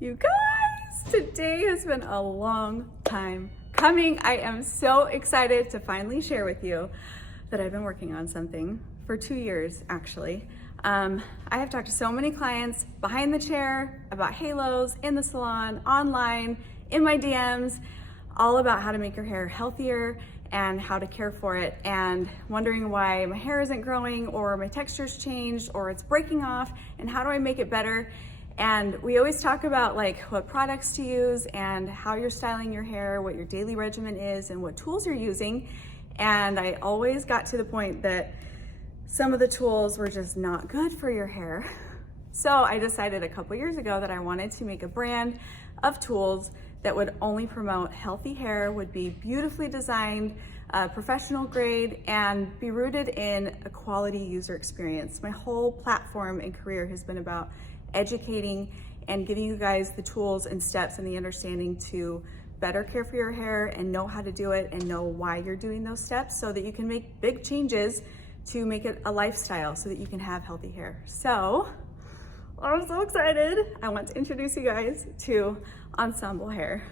You guys, today has been a long time coming. I am so excited to finally share with you that I've been working on something for 2 years, actually. I have talked to so many clients behind the chair about halos, in the salon, online, in my DMs, all about how to make your hair healthier and how to care for it, and wondering why my hair isn't growing or my texture's changed or it's breaking off, and how do I make it better? And we always talk about like what products to use and how you're styling your hair, what your daily regimen is, and what tools you're using. And I always got to the point that some of the tools were just not good for your hair. So I decided a couple years ago that I wanted to make a brand of tools that would only promote healthy hair, would be beautifully designed, professional grade, and be rooted in a quality user experience. My whole platform and career has been about educating and giving you guys the tools and steps and the understanding to better care for your hair and know how to do it and know why you're doing those steps so that you can make big changes to make it a lifestyle so that you can have healthy hair. So I'm so excited. I want to introduce you guys to Ensemble Hair.